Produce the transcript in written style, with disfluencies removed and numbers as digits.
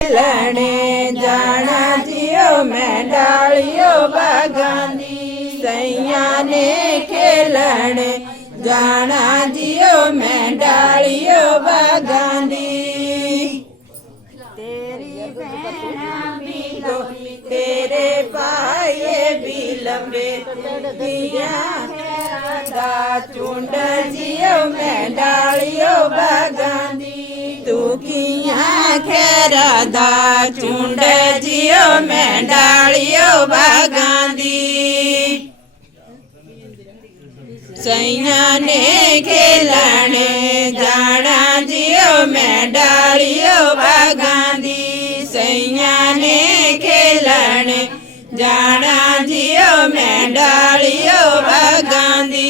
खेलने जाना जियो मैं डालियो बागानी सैया ने खेलने जाना जियो मैं डालियो बागानी तेरी बहना भी लंबी तेरे पाए भी लंबे दिया दा चुंड जियो मैं डालियो बागानी तू किया खेरा दा चुंड जियो मैं डालियो बागांदी सैया ने खेलने जाना जियो मैं डालियो बागांदी सैया ने खेलने जाना जियो मैं डालियो बागांदी